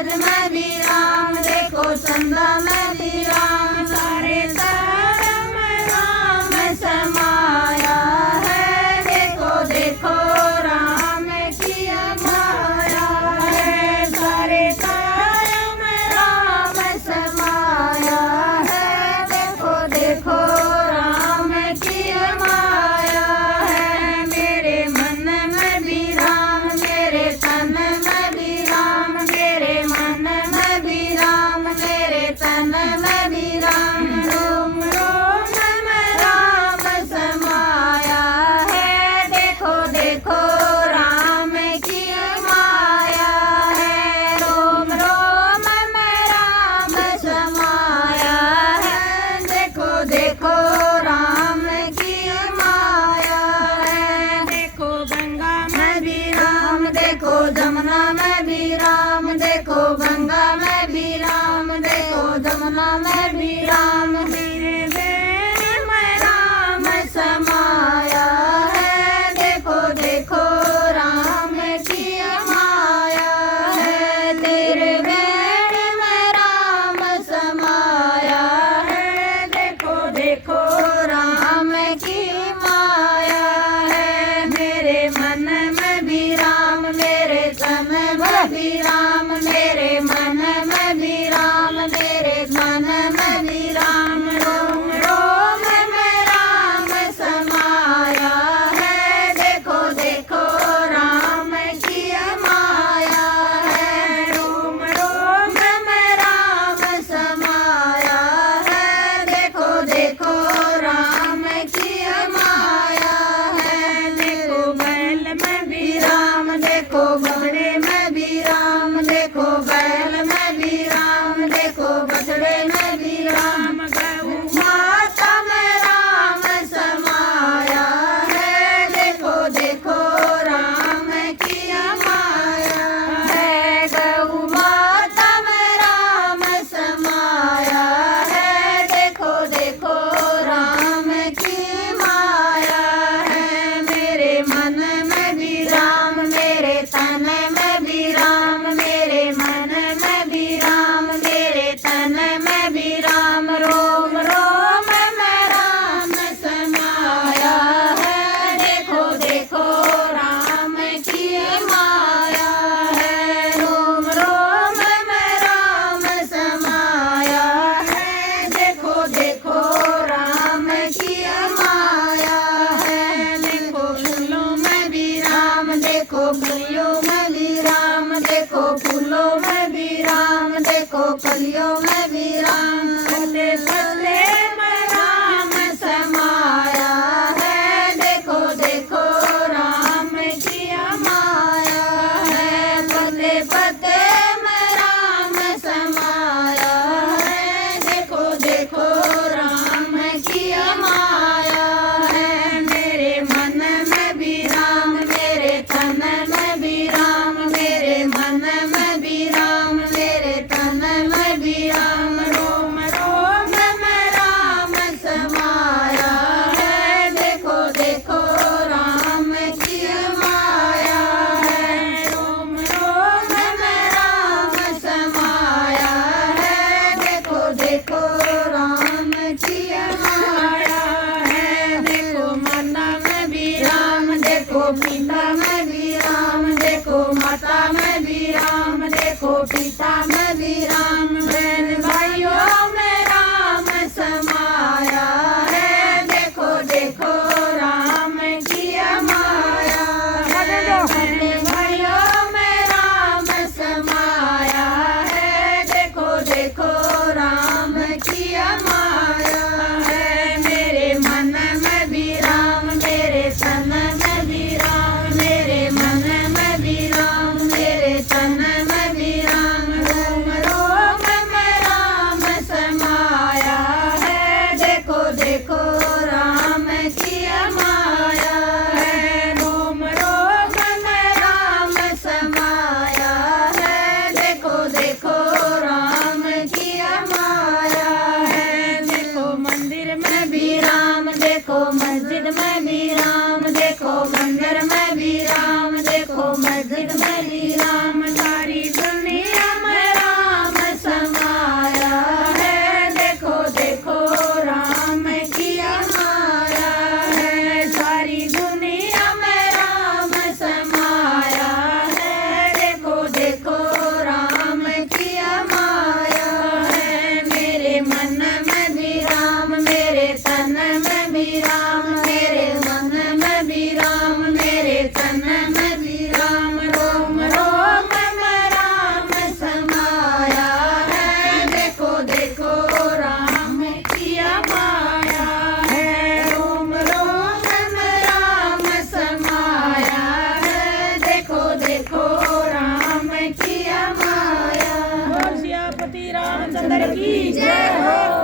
सूरज में भी राम, देखो चंदा में भी राम, सारे तारों में राम समाया है। देखो देखो राम की माया है, सारे तारों में राम समाया है। देखो देखो राम की माया है, मेरे मन में भी राम, मेरे तन में भी राम, मेरे मन में भी राम, मेरे तन में भी राम, रोम रोम में राम समाया है। देखो देखो राम की माया है, रोम रोम में राम समाया है। देखो देखो राम की माया है, देखो गंगा में भी राम, देखो जमुना में भी राम, देखो गंगा में भी राम, देखो जमुना में भी राम, मेरे बेड़ में राम समाया है। देखो देखो राम की माया है, तेरे बेड़ में राम समाया है। देखो देखो राम की माया है, मेरे मन में भी राम, मेरे तन में भी राम, मेरे मन में भी राम, मेरे मन में भी राम, रोम रोम में राम समाया है। देखो देखो राम की माया है, रोम रोम में राम समाया है। देखो देखो राम की माया है, देखो बैल में भी राम, देखो बछड़े में भी राम, देखो बैल में भी राम, देखो बछड़े में भी राम, गौ माता में राम समाया है। देखो देखो राम की माया है, गौ माता में राम समाया है। देखो देखो राम की माया है, मेरे मन में भी राम, मेरे तन में भी राम, मेरे मन में भी राम, मेरे तन में भी राम, रोम रोम में राम समाया है। देखो देखो राम की माया है, रोम रोम में राम समाया है। देखो देखो राम की माया है, देखो फूलों में भी राम, देखो फूलों में भी राम, देखो फूलों में भी राम, देखो कलियों में भी राम, पत्ते पत्ते में राम समाया है। देखो देखो राम की माया है, पत्ते पत्ते में राम समाया है। देखो देखो राम की माया है, मेरे मन में भी राम, मेरे तन में भी राम, मेरे मन में भी राम, मेरे तन में भी राम, रोम रोम में राम समाया है। देखो देखो राम की माया है, रोम रोम में राम समाया है। देखो देखो राम की माया है, देखो माता में भी राम, देखो पिता में भी राम, देखो माता में भी राम, देखो पिता में भी राम, बहन भाइयों में राम समाया है। देखो देखो राम की माया है, बहन भाइयों में राम समाया है। देखो देखो राम की माया है, मेरे मन में भी राम, मेरे तन में भी राम, मेरे मन में भी राम, मेरे तन में भी राम, रोम रामचंद्र की जय हो।